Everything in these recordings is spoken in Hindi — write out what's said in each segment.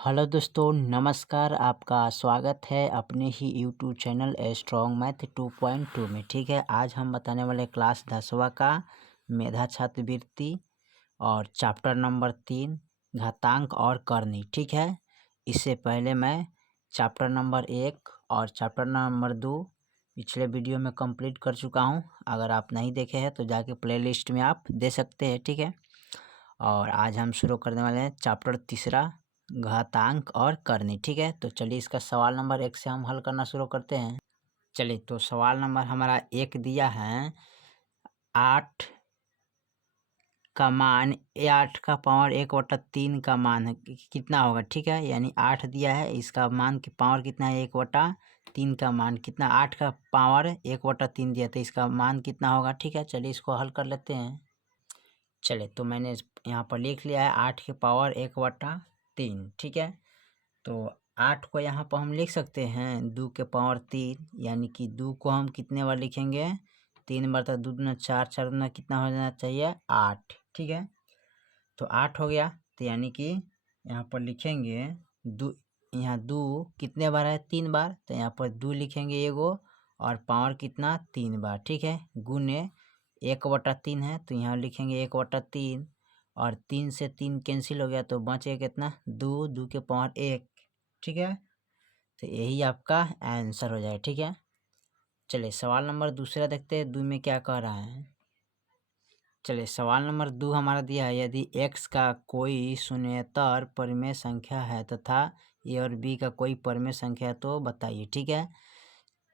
हेलो दोस्तों, नमस्कार। आपका स्वागत है अपने ही यूट्यूब चैनल स्ट्रॉन्ग मैथ 2.2 में। ठीक है, आज हम बताने वाले क्लास 10वां का मेधा छात्रवृत्ति और चैप्टर नंबर 3 घातांक और करनी। ठीक है, इससे पहले मैं चैप्टर नंबर 1 और चैप्टर नंबर 2 पिछले वीडियो में कंप्लीट कर चुका हूं। अगर आप नहीं देखे हैं तो जाके प्लेलिस्ट में आप दे सकते हैं। ठीक है, और आज हम शुरू करने वाले हैं चैप्टर तीसरा घातांक और करनी। ठीक है, तो चलिए इसका सवाल नंबर 1 से हम हल करना शुरू करते हैं। चलिए, तो सवाल नंबर हमारा 1 दिया है 8 का मान 8 का पावर 1/3 का मान है कितना होगा। ठीक है, यानी 8 दिया है, इसका मान की पावर कितना है 1/3 का मान कितना, 8 का पावर 1/3 दिया, तो इसका मान कितना होगा। ठीक है, चलिए इसको हल कर लेते हैं। चलिए, तो मैंने यहाँ पर लिख लिया है 8 की पावर 1/3। ठीक है, तो 8 को यहाँ पर हम लिख सकते हैं 2 के पावर 3, यानी कि 2 को हम कितने बार लिखेंगे 3 बार, तो 2 दूना 4, 4 दूना कितना हो जाना चाहिए 8। ठीक है, तो 8 हो गया, तो यानी कि यहाँ पर लिखेंगे 2, यहाँ 2 कितने बार है 3 बार, तो यहाँ पर 2 लिखेंगे एगो और पावर कितना 3 बार। ठीक है, गुने 1/3 है, तो यहाँ लिखेंगे 1/3 और 3 से 3 कैंसिल हो गया, तो बचेगा कितना 2, 2 के पावर 1। ठीक है, तो यही आपका आंसर हो जाएगा। ठीक है, चलिए सवाल नंबर दूसरा देखते हैं 2 में क्या कह रहा है। चलिए, सवाल नंबर 2 हमारा दिया है, यदि x का कोई शून्येतर परिमेय संख्या है तथा a और b का कोई परिमेय संख्या है तो बताइए। ठीक है,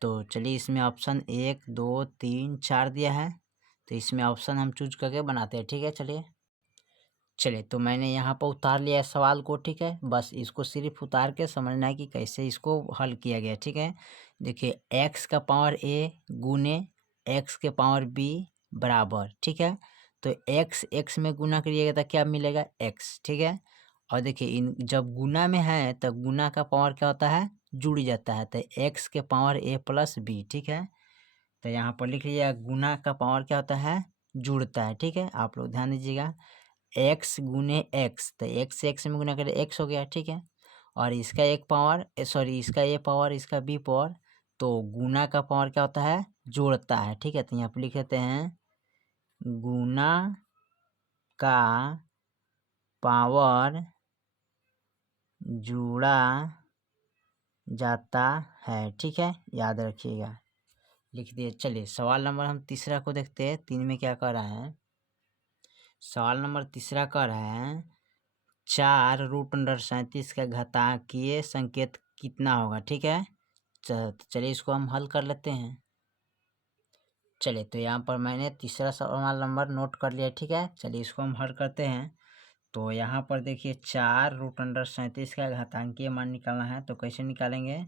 तो चलिए इसमें ऑप्शन 1, 2, 3, 4 दिया है, तो इसमें ऑप्शन हम चूज करके बनाते हैं। ठीक है, चलिए तो मैंने यहाँ पर उतार लिया है सवाल को। ठीक है, बस इसको सिर्फ उतार के समझना है कि कैसे इसको हल किया गया। ठीक है, देखिए x का पावर a गुने x के पावर b बराबर। ठीक है, तो x में गुना करिएगा तो क्या मिलेगा x। ठीक है, और देखिए इन जब गुना में है तो गुना का पावर क्या होता है जुड़ जाता है, तो x के पावर a प्लस b। ठीक है, तो यहाँ पर लिख लीजिएगा गुना का पावर क्या होता है जुड़ता है। ठीक है, आप लोग ध्यान दीजिएगा x गुने x, तो x से x में गुना करें x हो गया। ठीक है, और इसका एक पावर सॉरी इसका a पावर इसका b पावर, तो गुना का पावर क्या होता है जोड़ता है। ठीक है, तो यहाँ पर लिख लेते हैं गुना का पावर जोड़ा जाता है। ठीक है, याद रखिएगा, लिख दिए। चलिए सवाल नंबर हम तीसरा को देखते हैं 3 में क्या कर रहा है। सवाल नंबर तीसरा कर रहा है 4√37 का घातांकीय संकेत कितना होगा। ठीक है, चलिए इसको हम हल कर लेते हैं। चलिए, तो यहाँ पर मैंने तीसरा सवाल नंबर नोट कर लिया। ठीक है, चलिए इसको हम हल करते हैं। तो यहाँ पर देखिए 4√37 का घातांकीय मान निकालना है, तो कैसे निकालेंगे,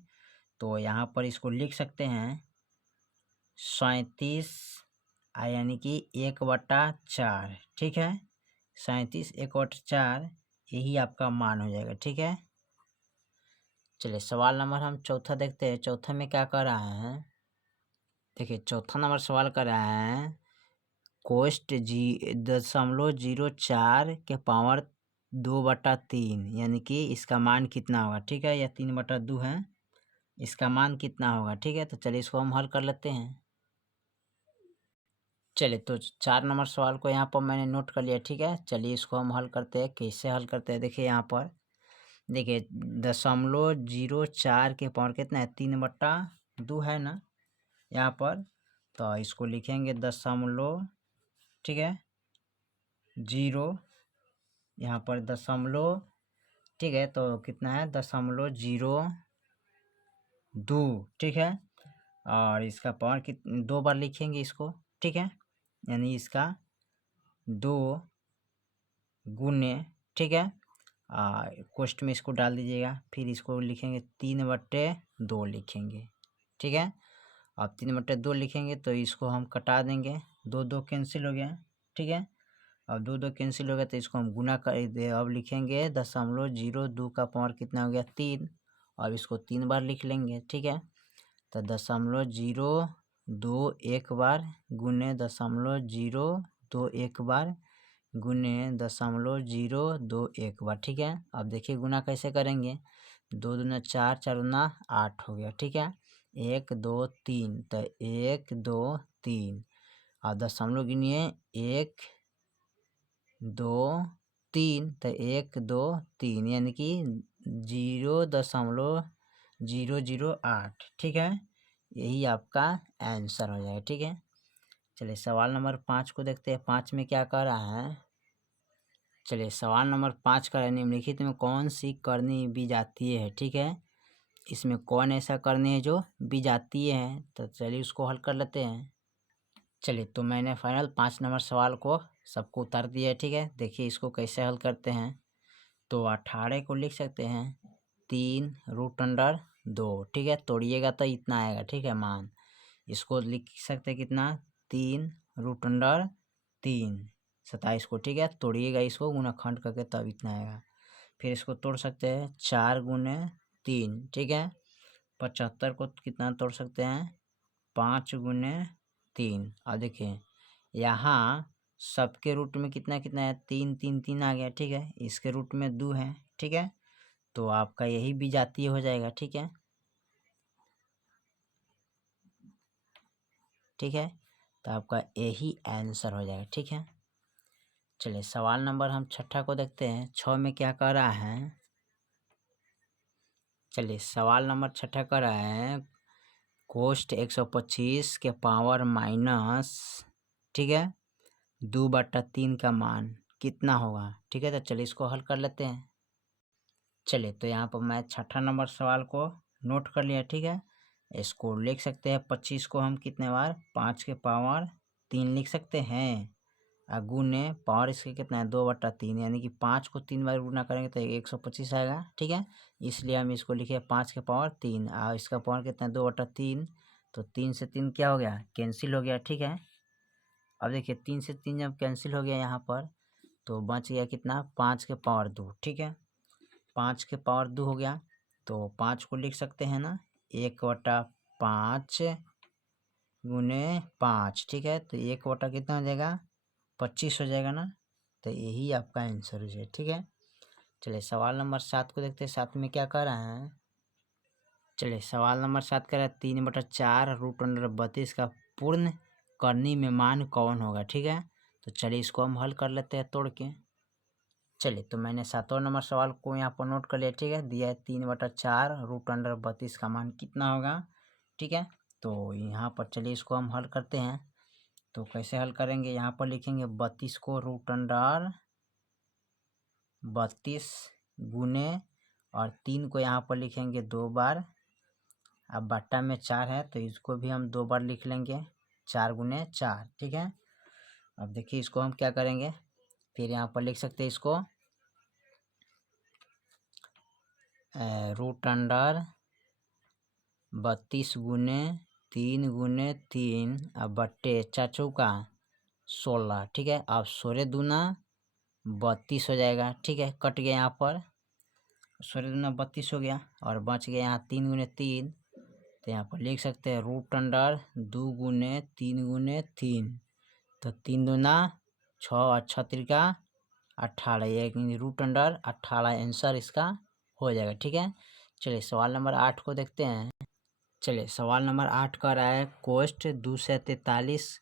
तो यहाँ पर इसको लिख सकते हैं 37 यानी कि 1/4। ठीक है, 37 1/4 यही आपका मान हो जाएगा। ठीक है, चलिए सवाल नंबर हम चौथा देखते हैं। चौथा में क्या कर रहा है, देखिए चौथा नंबर सवाल कर रहा है कोष्ट 0.04 के पावर 2/3, यानी कि इसका मान कितना होगा। ठीक है, या 3/2 है, इसका मान कितना होगा। ठीक है, तो चलिए इसको हम हल कर लेते हैं। चलिए, तो 4 नंबर सवाल को यहाँ पर मैंने नोट कर लिया। ठीक है, चलिए इसको हम हल करते हैं। कैसे हल करते हैं, देखिए यहाँ पर देखिए 0.04 के पावर कितना है 3/2 है ना यहाँ पर, तो इसको लिखेंगे दशमलव। ठीक है, 0 यहाँ पर दशमलव। ठीक है, तो कितना है 0.02। ठीक है, और इसका पावर 2 बार लिखेंगे इसको। ठीक है, यानी इसका 2 गुने। ठीक है, कोष्ट में इसको डाल दीजिएगा, फिर इसको लिखेंगे 3/2 लिखेंगे। ठीक है, अब 3/2 लिखेंगे तो इसको हम कटा देंगे, 2 2 कैंसिल हो गया। ठीक है, अब 2 2 कैंसिल हो गया, तो इसको हम गुना कर दे। अब लिखेंगे 0.02 का पावर कितना हो गया 3, और इसको 3 बार लिख लेंगे। ठीक है, तो 0.02 एक बार गुने 0.02 एक बार गुने 0.021 बार। ठीक है, अब देखिए गुना कैसे करेंगे। 2 दूना 4, 4 दूना 8 हो गया। ठीक है, 1 2 3, तो 1 2 3 और दशमलव गिनिए 1 2 3, तो 1 2 3 यानी कि 0.008। ठीक है, यही आपका आंसर हो जाएगा। ठीक है, चलिए सवाल नंबर 5 को देखते हैं। 5 में क्या कह रहा है। चलिए सवाल नंबर 5 का है, निम्नलिखित में कौन सी करनी विजातीय है। ठीक है, इसमें कौन ऐसा करनी है जो विजातीय है, तो चलिए उसको हल कर लेते हैं। चलिए तो मैंने फाइनल 5 नंबर सवाल को सबको उतार दिया है। ठीक है, देखिए इसको कैसे हल करते हैं। तो 18 को लिख सकते हैं 3√2। ठीक है, तोड़िएगा तो इतना आएगा। ठीक है, मान इसको लिख सकते हैं कितना 3√3 27 को। ठीक है, तोड़िएगा इसको गुणाखंड करके तब इतना आएगा। फिर इसको तोड़ सकते हैं 4 गुने 3। ठीक है, 75 को कितना तोड़ सकते हैं 5 गुने 3। और देखिए यहाँ सबके रूट में कितना कितना है 3 3 3 आ गया। ठीक है, इसके रूट में 2 है। ठीक है, तो आपका यही विजातीय हो जाएगा। ठीक है, ठीक है, तो आपका यही आंसर हो जाएगा। ठीक है, चलिए सवाल नंबर हम 6 को देखते हैं। 6 में क्या कह रहा है। चलिए सवाल नंबर 6 कह रहा है कोष्ट 125 के पावर माइनस, ठीक है, 2/3 का मान कितना होगा। ठीक है, तो चलिए इसको हल कर लेते हैं। चलिए तो यहाँ पर मैं 6 नंबर सवाल को नोट कर लिया। ठीक है, इसको लिख सकते हैं 25 को हम कितने बार 5 के पावर 3 लिख सकते हैं। गुने पावर इसके कितना है 2/3, यानी कि 5 को 3 बार गुना करेंगे तो 125 आएगा। ठीक है, इसलिए हम इसको लिखे 5 के पावर 3 और इसका पावर कितना है 2/3। तो 3 से 3 क्या हो गया कैंसिल हो गया। ठीक है, अब देखिए 3 से 3 जब कैंसिल हो गया यहाँ पर तो बच गया कितना 5 के पावर 2। ठीक है, 5 के पावर 2 हो गया, तो 5 को लिख सकते हैं ना 1/5 गुने 5। ठीक है, तो 1 कितना हो जाएगा 25 हो जाएगा ना, तो यही आपका आंसर हो जाएगा। ठीक है, चलिए सवाल नंबर 7 को देखते हैं। 7 में क्या कह रहा है। चलिए सवाल नंबर 7 कह रहा है 3/4√32 का पूर्ण करनी में मान कौन होगा। ठीक है, तो चलिए इसको हम हल कर लेते हैं तोड़ के। चलिए तो मैंने 7वां नंबर सवाल को यहाँ पर नोट कर लिया। ठीक है, दिया है 3/4√32 का मान कितना होगा। ठीक है, तो यहाँ पर चलिए इसको हम हल करते हैं। तो कैसे हल करेंगे, यहाँ पर लिखेंगे 32 को √32 गुने और 3 को यहाँ पर लिखेंगे 2 बार। अब बट्टा में 4 है तो इसको भी हम 2 बार लिख लेंगे 4 गुने 4। ठीक है, अब देखिए इसको हम क्या करेंगे, फिर यहाँ पर लिख सकते हैं इसको √32 गुने 3 गुने 3 अब बट्टे 4 चौका 16। ठीक है, अब 16 दूना 32 हो जाएगा। ठीक है, कट गया यहाँ पर 16 दूना 32 हो गया और बच गया यहाँ 3 गुने 3। तो यहाँ पर लिख सकते हैं √2 गुने 3 गुने 3, तो 3 दूना 6 और 6 त्रिका 18, ये √18 आंसर इसका हो जाएगा। ठीक है, चलिए सवाल नंबर 8 को देखते हैं। चलिए सवाल नंबर 8 का रहा है कोष्ट 243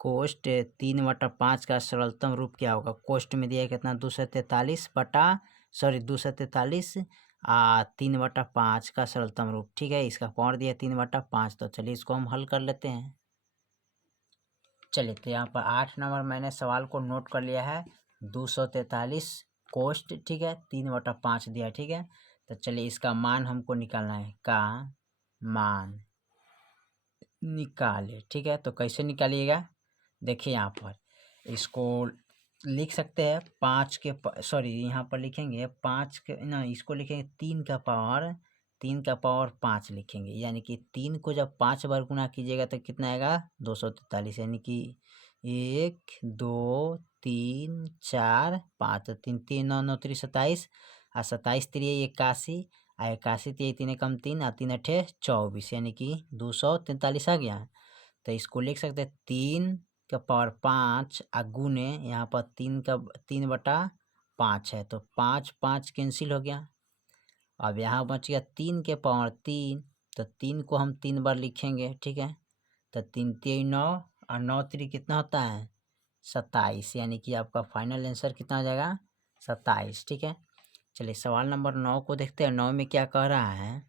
कोष्ट 3/5 का सरलतम रूप क्या होगा। कोष्ट में दिया है कितना 243 3/5 का सरलतम रूप। ठीक है, इसका पावर दिया 3/5, तो चलिए इसको हम हल कर लेते हैं। चलिए तो यहाँ पर 8 नंबर मैंने सवाल को नोट कर लिया है 243 कोष्ट। ठीक है, 3/5 दिया। ठीक है, तो चलिए इसका मान हमको निकालना है, का मान निकाले। ठीक है, तो कैसे निकालिएगा, देखिए यहाँ पर इसको लिख सकते हैं 5 के सॉरी यहाँ पर लिखेंगे 5 के ना, इसको लिखेंगे 3 का पावर 5 लिखेंगे, यानी कि 3 को जब 5 बार गुना कीजिएगा तो कितना आएगा 243, यानी कि 1 2 3 4 5, 3 3 9 9 3 27 और 27 3 81 और 81 3 कम 3 और 3 8 24, यानी कि 243 आ गया। तो इसको लिख सकते हैं 3 का पावर 5 गुने यहाँ पर 3/5 है, तो 5 5 कैंसिल हो गया। अब यहाँ बच गया 3 के पावर 3, तो 3 को हम 3 बार लिखेंगे, ठीक है। तो 3 3 9 और 9 3 कितना होता है 27, यानी कि आपका फाइनल आंसर कितना हो जाएगा 27, ठीक है। चलिए सवाल नंबर 9 को देखते हैं। 9 में क्या कह रहा है,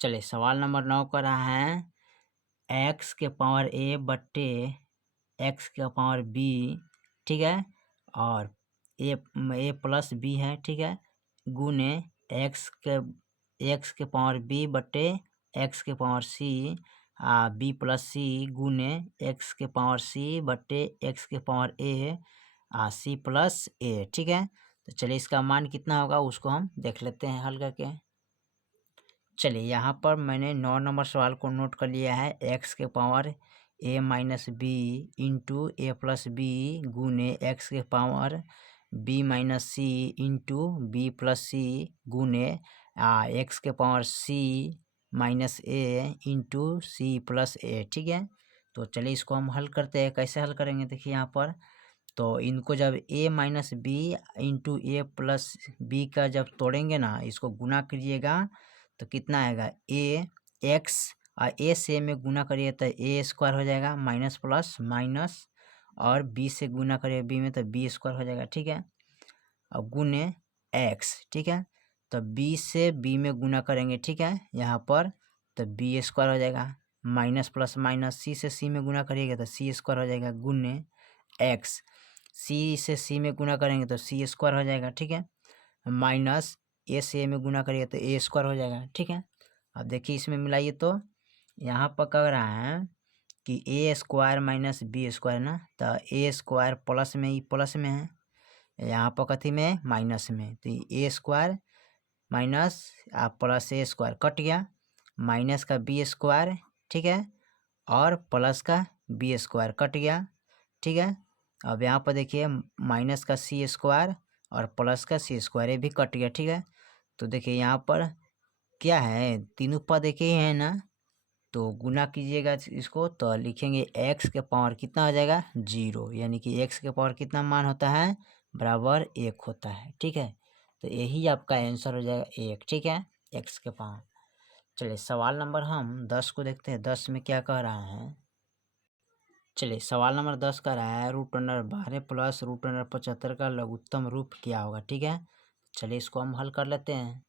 चलिए सवाल नंबर 9 कह रहा है x के पावर a बट्टे x के पावर b, ठीक है, और a प्लस b है, ठीक है, गुने x के पावर b बट्टे x के power c b plus c गुने x के पावर c बट्टे x के power a c plus a, ठीक है। तो चलिए इसका मान कितना होगा उसको हम देख लेते हैं हल करके। चलिए यहाँ पर मैंने 9 नंबर सवाल को नोट कर लिया है। x के power a minus B into A plus B गुने एक्स के power b minus C into B plus C गुने एक्स के power c minus A into C plus A, ठीक है। तो चलिए इसको हम हल करते हैं। कैसे हल करेंगे देखिए यहाँ पर, तो इनको जब a minus B into A plus B का जब तोड़ेंगे ना, इसको गुना करिएगा तो कितना आएगा ए एक्स और ए से में गुना करिए तो ए स्क्वायर हो जाएगा, माइनस प्लस माइनस, और बी से गुना करिए बी में तो बी स्क्वायर हो जाएगा, ठीक है। अब गुने एक्स, ठीक है, तो बी से बी में गुना करेंगे, ठीक है, यहाँ पर तो बी स्क्वायर हो जाएगा, माइनस प्लस माइनस सी से सी में गुना करिएगा तो सी स्क्वायर हो जाएगा, गुने एक्स सी से सी में गुना करेंगे तो सी स्क्वायर हो जाएगा, ठीक है, माइनस ए से ए में गुना करिए तो ए स्क्वायर हो जाएगा, ठीक है। अब देखिए इसमें मिलाइए तो यहाँ पर कह रहा है कि ए स्क्वायर माइनस बी स्क्वायर ना, तो ए स्क्वायर प्लस में ही प्लस में है, यहाँ पर कथी में माइनस में, तो ए स्क्वायर माइनस प्लस ए स्क्वायर कट गया, माइनस का बी स्क्वायर, ठीक है, और प्लस का बी स्क्वायर कट गया, ठीक है। अब यहाँ पर देखिए माइनस का सी स्क्वायर और प्लस का सी स्क्वायर ये भी कट गया, ठीक है। तो देखिए यहाँ पर क्या है, तीनों पद एक ही है ना, तो गुना कीजिएगा इसको तो लिखेंगे x के पावर कितना हो जाएगा 0, यानी कि x के पावर कितना मान होता है बराबर 1 होता है, ठीक है। तो यही आपका आंसर हो जाएगा 1, ठीक है, x के पावर। चलिए सवाल नंबर हम 10 को देखते हैं। 10 में क्या कह रहा है, चलिए सवाल नंबर 10 कह रहा है √12 प्लस √75 का लघुत्तम रूप क्या होगा, ठीक है। चलिए इसको हम हल कर लेते हैं।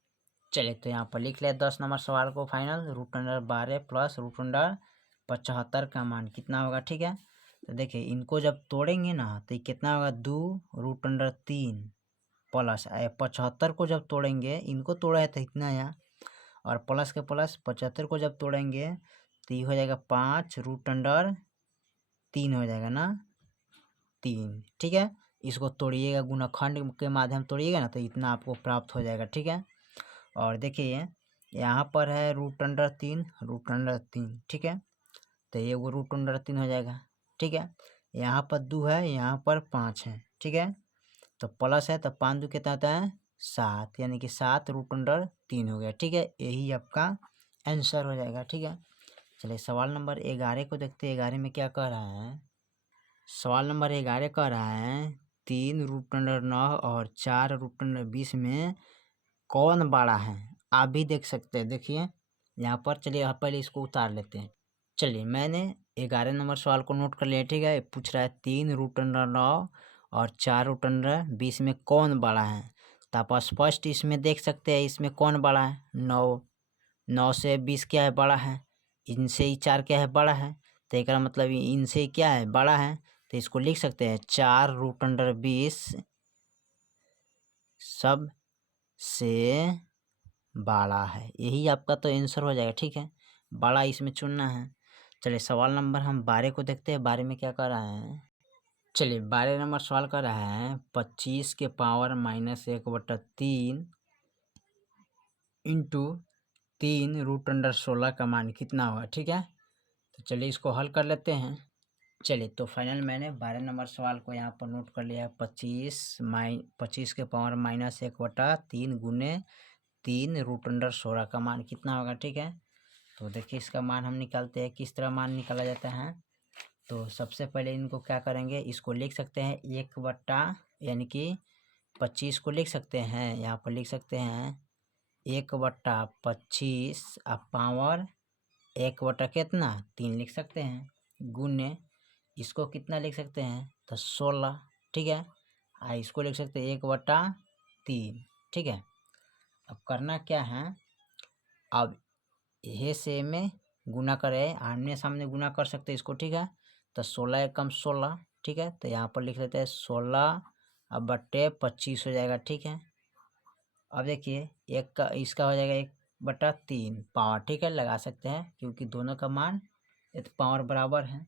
चलिए तो यहाँ पर लिख ले 10 नंबर सवाल को फाइनल, √12 प्लस √75 का मान कितना होगा, ठीक है। तो देखिए इनको जब तोड़ेंगे ना तो ये कितना होगा 2√3 प्लस 75 को जब तोड़ेंगे, इनको तोड़ा है तो इतना आया, और प्लस के प्लस 75 को जब तोड़ेंगे तो ये हो जाएगा 5√3 हो जाएगा ना 3, ठीक है। इसको तोड़िएगा गुणनखंड के माध्यम तोड़िएगा ना तो इतना आपको प्राप्त हो जाएगा, ठीक है। और देखिए यहाँ पर है √3, ठीक है, तो ये वो √3 हो जाएगा, ठीक है। यहाँ पर 2 है, यहाँ पर 5 है, ठीक है, तो प्लस है तो 5 2 कितना होता है 7, यानी कि 7√3 हो गया, ठीक है। यही आपका आंसर हो जाएगा, ठीक है। चलिए सवाल नंबर 11 को देखते हैं। 11 में क्या कह रहा है, सवाल नंबर 11 कह रहा है 3√9 और 4√20 में कौन बड़ा है, आप भी देख सकते हैं। देखिए यहाँ पर, चलिए पहले इसको उतार लेते हैं। चलिए मैंने 11 नंबर सवाल को नोट कर लिया, ठीक है। पूछ रहा है 3√9 और 4√20 में कौन बड़ा है, तो आप स्पष्ट इसमें देख सकते हैं इसमें कौन बड़ा है, 9 से 20 क्या है बड़ा है, इनसे ही 4 क्या है बड़ा है, तो एक मतलब इनसे ही क्या है बड़ा है, तो इसको लिख सकते हैं 4√20 सब से बड़ा है। यही आपका तो आंसर हो जाएगा, ठीक है, बड़ा इसमें चुनना है। चलिए सवाल नंबर हम 12 को देखते हैं। 12 में क्या कर रहा है, चलिए 12 नंबर सवाल कर रहा है 25 के पावर -1/3 इंटू 3√16 का मान कितना होगा, ठीक है। तो चलिए इसको हल कर लेते हैं। चलिए तो फाइनल मैंने 12 नंबर सवाल को यहाँ पर नोट कर लिया है। 25 के पावर -1/3 गुने 3√16 का मान कितना होगा, ठीक है। तो देखिए इसका मान हम निकालते हैं, किस तरह मान निकाला जाता है। तो सबसे पहले इनको क्या करेंगे, इसको लिख सकते हैं 1/, यानी कि 25 को लिख सकते हैं, यहाँ पर लिख सकते हैं 1/25 पावर 1/ कितना 3 लिख सकते हैं, गुने इसको कितना लिख सकते हैं तो 16, ठीक है। इसको लिख सकते हैं 1/3, ठीक है। अब करना क्या है, अब ये से में गुना करे, आमने सामने गुना कर सकते हैं इसको, ठीक है। तो 16 एकम 16, ठीक है। तो यहाँ पर लिख लेते हैं 16/25 हो जाएगा, ठीक है। अब देखिए एक का इसका हो जाएगा 1/3 पावर, ठीक है, लगा सकते हैं क्योंकि दोनों का मान पावर बराबर है,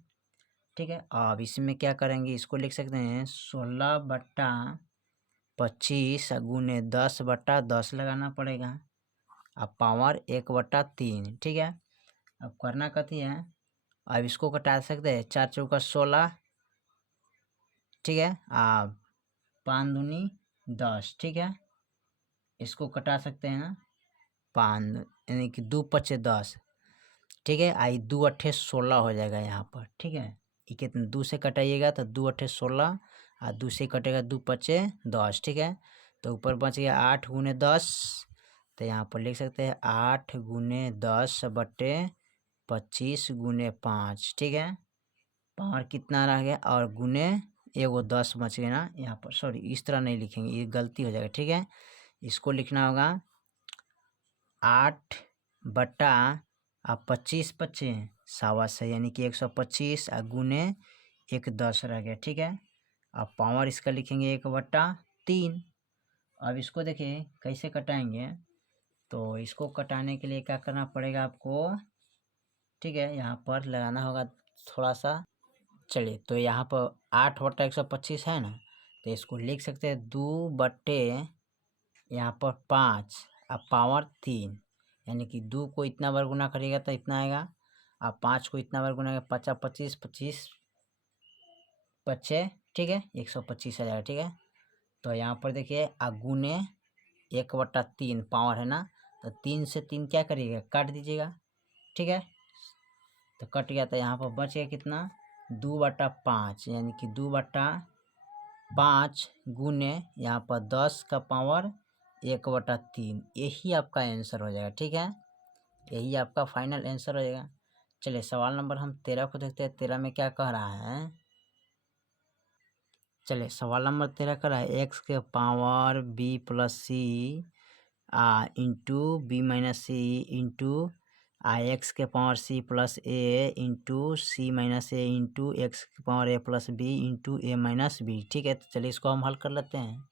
ठीक है। अब इसमें क्या करेंगे, इसको लिख सकते हैं 16/25 गुने 10/10 लगाना पड़ेगा, अब पावर 1/3, ठीक है। अब करना कथी है, अब इसको कटा सकते हैं 4 चौका 16, ठीक है। अब 5 दूनी 10, ठीक है। इसको कटा सकते हैं ना, 5 यानी कि 2 पचे 10, ठीक है। 2 अट्ठे 16 हो जाएगा यहाँ पर, ठीक है। ये कितने 2 से कटाइएगा तो 2 अट्ठे 16 और 2 से कटेगा 2 पचे 10, ठीक है। तो ऊपर बच गया 8 गुने 10, तो यहाँ पर लिख सकते हैं 8 गुने 10/25 गुने 5, ठीक है। पावर कितना रह गया और गुने एगो 10 बच गया ना यहाँ पर, सॉरी इस तरह नहीं लिखेंगे, ये गलती हो जाएगा, ठीक है। इसको लिखना होगा 8/25 पच्चे 125, यानी कि 125 गुने 10 रह गया, ठीक है। अब पावर इसका लिखेंगे 1/3। अब इसको देखिए कैसे कटाएंगे, तो इसको कटाने के लिए क्या करना पड़ेगा आपको, ठीक है। यहाँ पर लगाना होगा थोड़ा सा, चलिए। तो यहाँ पर 8/125 है ना, तो इसको लिख सकते हैं 2/, यहाँ पर 5 अब पावर 3, यानी कि 2 को इतना बार गुना करिएगा तो इतना आएगा, अब 5 को इतना बार गुना 25 25 पच्चे, ठीक है, 125 आ जाएगा, ठीक है। तो यहाँ पर देखिए गुने 1/3 पावर है ना, तो 3 से 3 क्या करिएगा काट दीजिएगा, ठीक है। तो कट गया, तो यहाँ पर बच गया कितना 2/5, यानी कि 2/5 गुने यहाँ पर 10 का पावर 1/3, यही आपका आंसर हो जाएगा, ठीक है। यही आपका फाइनल आंसर हो जाएगा। चलिए सवाल नंबर हम 13 को देखते हैं, 13 में क्या कह रहा है। चलिए सवाल नंबर 13 कह रहा है x के power b plus C into B minus C into x के power C plus A into C minus A into x के पावर ए प्लस बी इंटू ए माइनस बी, ठीक है। तो चलिए इसको हम हल कर लेते हैं।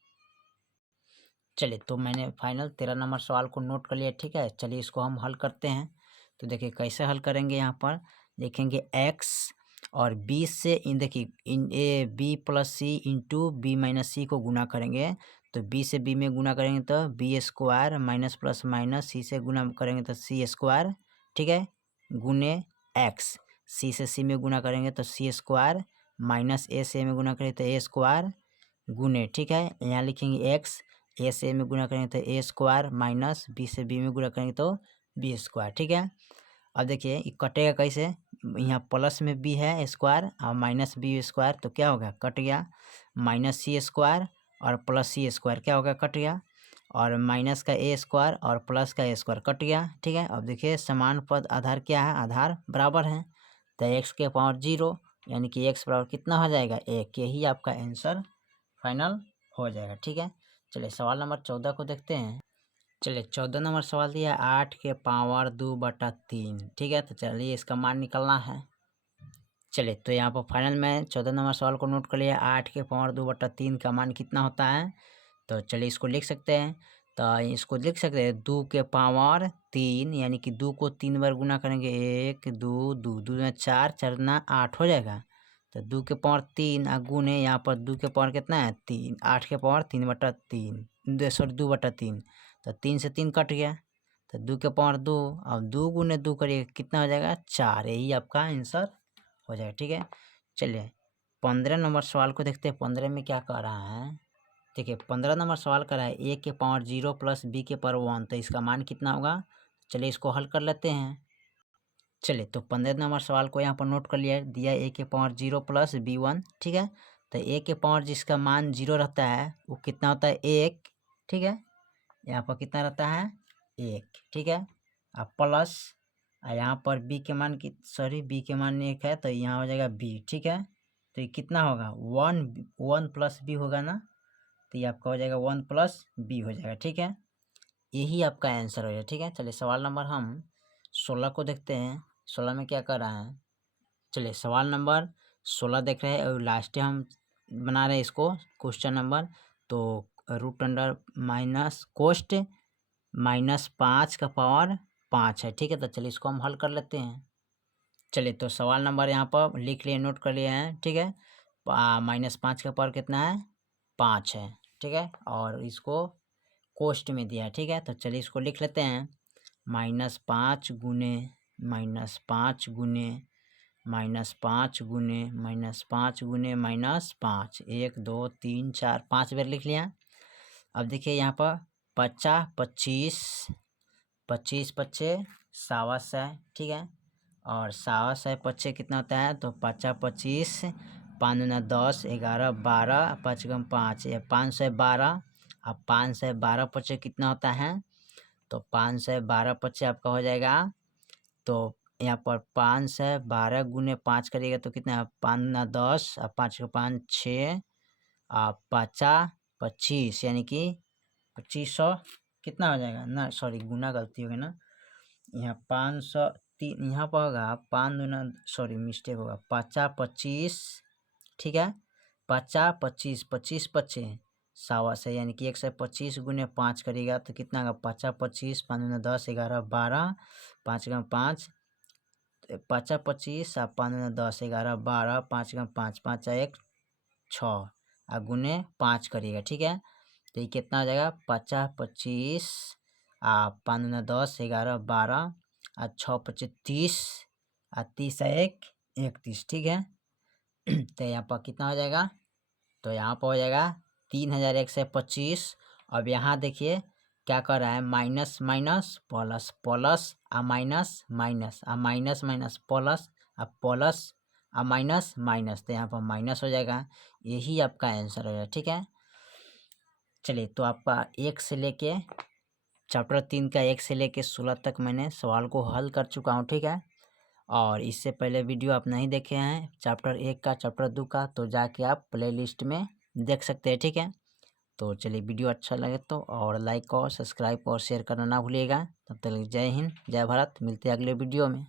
चलिए तो मैंने फाइनल 13 नंबर सवाल को नोट कर लिया, ठीक है। चलिए इसको हम हल करते हैं। तो देखिए कैसे हल करेंगे, यहाँ पर देखेंगे x और b से इन देखिए इन A B plus C into B minus C को गुना करेंगे, तो b से b में गुना करेंगे तो B square minus plus minus C से गुना करेंगे तो सी स्क्वायर, ठीक है, गुने x, सी से सी में गुना करेंगे तो सी स्क्वायर माइनस ए से में गुना करेंगे तो ए स्क्वायर गुने, ठीक है। यहाँ लिखेंगे x, ए से में गुना करेंगे तो ए स्क्वायर माइनस बी से बी में गुना करेंगे तो बी स्क्वायर, ठीक है। अब देखिए ये कटेगा कैसे, यहाँ प्लस में बी है स्क्वायर और माइनस बी स्क्वायर, तो क्या होगा कट गया, माइनस सी स्क्वायर और प्लस सी स्क्वायर क्या होगा कट गया, और माइनस का ए स्क्वायर और प्लस का ए स्क्वायर कट गया, ठीक है। अब देखिए समान पद आधार क्या है, आधार बराबर है, तो एक्स के पावर 0 यानी कि एक्स बराबर कितना हो जाएगा 1, यही आपका आंसर फाइनल हो जाएगा, ठीक है। चलिए सवाल नंबर 14 को देखते हैं। चलिए 14 नंबर सवाल दिया 8 के पावर 2/3, ठीक है। तो चलिए इसका मान निकलना है। चलिए तो यहाँ पर फाइनल में 14 नंबर सवाल को नोट कर लिया, 8 के पावर 2/3 का मान कितना होता है, तो चलिए इसको लिख सकते हैं। तो इसको लिख सकते हैं 2 के पावर 3, यानी कि 2 को 3 बार गुना करेंगे 1 2 2 2 में 4 4 ना 8 हो जाएगा, तो 2 के पावर 3 गुने यहाँ पर 2 के पावर कितना है 3, 8 के पावर 3/3 सॉरी 2/3, तो 3 से 3 कट गया, तो 2 के पावर 2, अब 2 गुने 2 करिए कितना हो जाएगा 4, यही आपका आंसर हो जाएगा, ठीक है। चलिए 15 नंबर सवाल को देखते हैं, 15 में क्या कह रहा है। देखिए 15 नंबर सवाल कर रहा है ए के पावर 0 प्लस बी के पावर 1, तो इसका मान कितना होगा, चलिए इसको हल कर लेते हैं। चलिए तो 15 नंबर सवाल को यहाँ पर नोट कर लिया, दिया a के पावर 0 प्लस b1, ठीक है। तो a के पावर जिसका मान 0 रहता है वो कितना होता है 1, ठीक है। यहाँ पर कितना रहता है 1, ठीक है। अब प्लस यहाँ पर b के मान की b के मान 1 है तो यहाँ हो जाएगा b, ठीक है। तो ये कितना होगा 1 प्लस b होगा ना, तो ये आपका हो जाएगा 1 प्लस b हो जाएगा, ठीक है। यही आपका आंसर हो जाएगा, ठीक है। चलिए सवाल नंबर हम 16 को देखते हैं, 16 में क्या कर रहा है। चलिए सवाल नंबर 16 देख रहे हैं और लास्ट हम बना रहे हैं इसको क्वेश्चन नंबर। तो रूट अंडर माइनस कोस्ट -5 का पावर 5 है, ठीक है। तो चलिए इसको हम हल कर लेते हैं। चलिए तो सवाल नंबर यहाँ पर लिख लिए, नोट कर लिए हैं, ठीक है। -5 का पावर कितना है 5 है, ठीक है। और इसको कोस्ट में दिया है, ठीक है। तो चलिए इसको लिख लेते हैं -5 गुने -5 गुने -5 गुने -5 गुने -5, 1 2 3 4 5 बार लिख लिया। अब देखिए यहाँ पर 50 25 25 पच्चे 125 है, ठीक है। और 125 पच्चे कितना होता है तो 50 25 5 दूना 10 11 12 5 कम 5 ये 512। अब 512 पच्चे कितना होता है तो 512 पच्चे आपका हो जाएगा। तो यहाँ पर 512 गुने 5 करिएगा तो कितना है 5 दूना 10 और 5 का 5 6 और 50 25 यानी कि 2500 कितना हो जाएगा ना, सॉरी गुना गलती हो गई ना, यहाँ 503 यहाँ पर होगा 5 दूना मिस्टेक होगा 50 25, ठीक है। 50 25 25 पच्चे 125 है यानी कि 125 गुने 5 करिएगा तो कितना होगा 50 25 5 दूना 10 11 12 5 का 5 50 25 और 5 दूना 10 11 12 5 का 5 5 1 6 और गुने 5 करिएगा, ठीक है। तो ये कितना हो जाएगा 50 25 5 दूना 10 11 12 और 6 25 30 और 30 1 31, ठीक है। तो यहाँ पर कितना हो जाएगा तो यहाँ पर हो जाएगा 3125। अब यहाँ देखिए क्या कर रहा है माइनस माइनस प्लस प्लस आ माइनस माइनस आ माइनस माइनस प्लस आ प्लस आ माइनस माइनस, तो यहाँ पर माइनस हो जाएगा। यही आपका आंसर हो जाएगा, ठीक है। चलिए तो आपका 1 से लेके चैप्टर 3 का 1 से लेके 16 तक मैंने सवाल को हल कर चुका हूँ, ठीक है। और इससे पहले वीडियो आप नहीं देखे हैं चैप्टर 1 का चैप्टर 2 का तो जाके आप प्लेलिस्ट में देख सकते हैं, ठीक है। तो चलिए वीडियो अच्छा लगे तो और लाइक और सब्सक्राइब और शेयर करना ना भूलिएगा। तब तक जय हिंद जय भारत, मिलते हैं अगले वीडियो में।